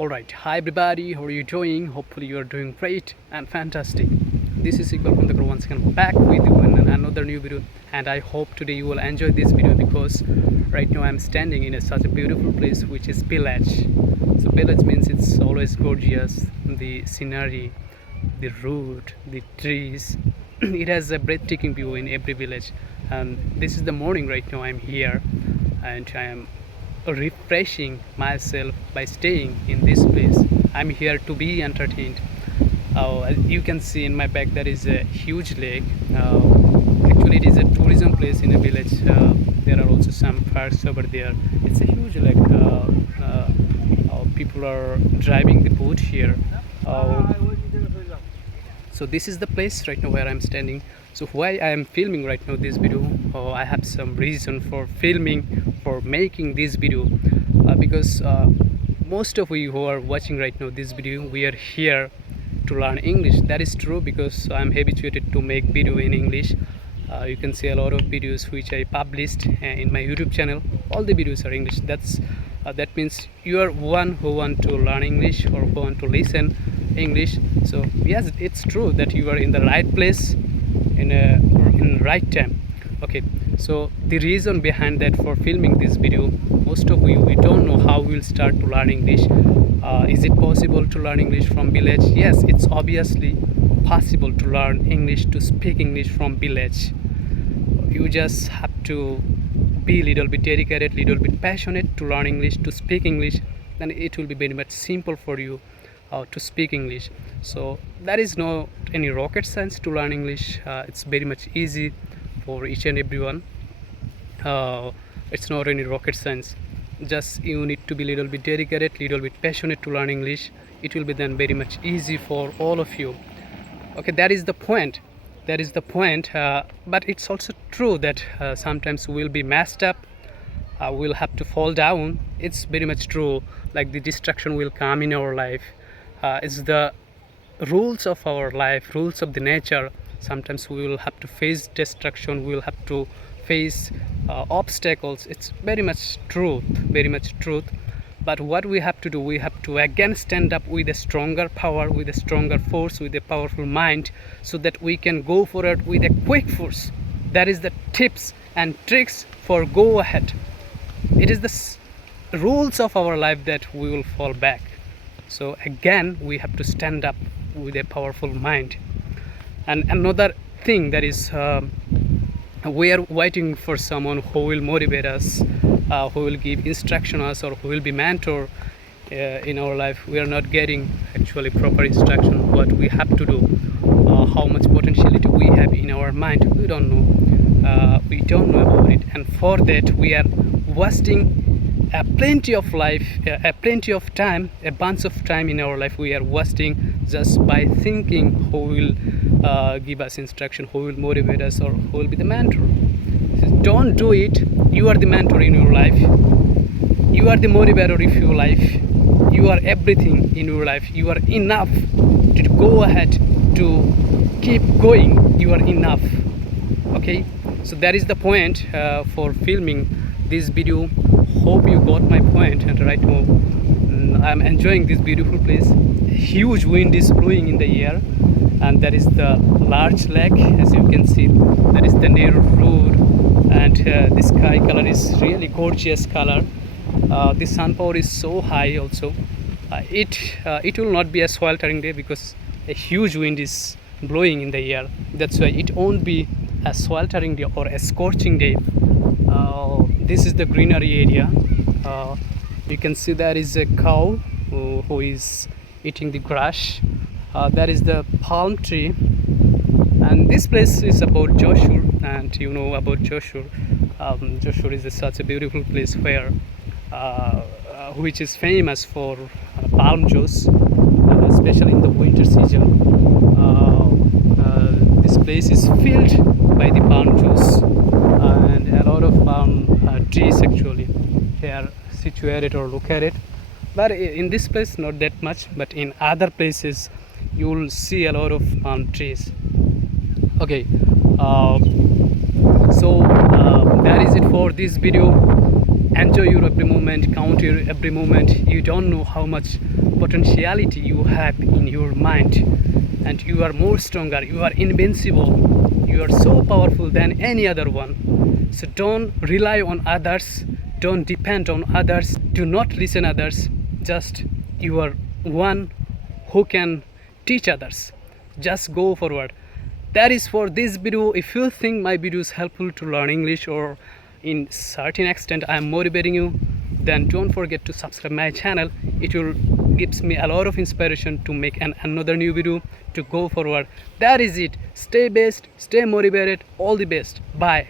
Alright, hi everybody, how are you doing? Hopefully you are doing great and fantastic. This is Iqbal Khandaker once again back with you in another new video, and I hope today you will enjoy this video because right now I'm standing in such a beautiful place which is village. So village means it's always gorgeous, the scenery, the road, the trees. It has a breathtaking view in every village, and this is the morning right now. I'm here and I am refreshing myself by staying in this place. I'm here to be entertained. As you can see in my back, there is a huge lake. Actually, it is a tourism place in a village. There are also some parks over there. It's a huge lake. People are driving the boat here. So this is the place right now where I'm standing. So why I am filming right now this video, I have some reason for filming, for making this video, because most of you who are watching right now this video, we are here to learn English. That is true because I'm habituated to make video in English. You can see a lot of videos which I published in my YouTube channel. All the videos are English. That means you are one who want to learn English or who want to listen English. So yes, it's true that you are in the right place in right time. Okay, so the reason behind that for filming this video, most of you, we don't know how we'll start to learn English. Is it possible to learn English from village? Yes, it's obviously possible to learn English, to speak English from village. You just have to be little bit dedicated, little bit passionate to learn English, to speak English. Then it will be very much simple for you to speak English. So there is no any rocket science to learn English. It's very much easy for each and everyone. It's not any rocket science. Just you need to be little bit dedicated, little bit passionate to learn English. It will be then very much easy for all of you. Okay, that is the point. That is the point. But it's also true that sometimes we'll be messed up. We'll have to fall down. It's very much true. Like the distraction will come in our life. It's the rules of our life, rules of the nature. Sometimes we will have to face destruction. We will have to face obstacles. It's very much truth, very much truth. But what we have to do, we have to again stand up with a stronger power, with a stronger force, with a powerful mind, so that we can go forward with a quick force. That is the tips and tricks for go ahead. It is the rules of our life that we will fall back. So again, we have to stand up with a powerful mind. And another thing that is, we are waiting for someone who will motivate us, who will give instruction us, or who will be mentor in our life. We are not getting actually proper instruction what we have to do, how much potentiality we have in our mind. We don't know. We don't know about it, and for that we are wasting plenty of life, plenty of time, a bunch of time in our life we are wasting just by thinking who will give us instruction, who will motivate us, or who will be the mentor. Don't do it. You are the mentor in your life. You are the motivator of your life. You are everything in your life. You are enough to go ahead, to keep going. You are enough. Okay, so that is the point for filming this video. Hope you got my point. And right now I'm enjoying this beautiful place. Huge wind is blowing in the air, and that is the large lake. As you can see, that is the narrow road, and the sky color is really gorgeous color. The sun power is so high also. It will not be a sweltering day because a huge wind is blowing in the air. That's why it won't be a sweltering day or a scorching day. This is the greenery area. You can see there is a cow who is eating the grass. There is the palm tree, and this place is about Joshua, and you know about Joshua. Joshua is such a beautiful place where which is famous for palm juice, especially in the winter season. This place is filled by the palm juice, and a lot of palm trees actually they are situated or located. But in this place not that much, but in other places you will see a lot of palm trees. Okay, so that is it for this video. enjoy your every moment, count your every moment. You don't know how much potentiality you have in your mind, and you are more stronger, you are invincible, you are so powerful than any other one. So don't rely on others, don't depend on others, do not listen others. Just you are one who can teach others. Just go forward. That is for this video. If you think my video is helpful to learn English, or in certain extent I am motivating you, then don't forget to subscribe my channel. It will gives me a lot of inspiration to make another new video to go forward. That is it. Stay best, stay motivated. All the best. Bye.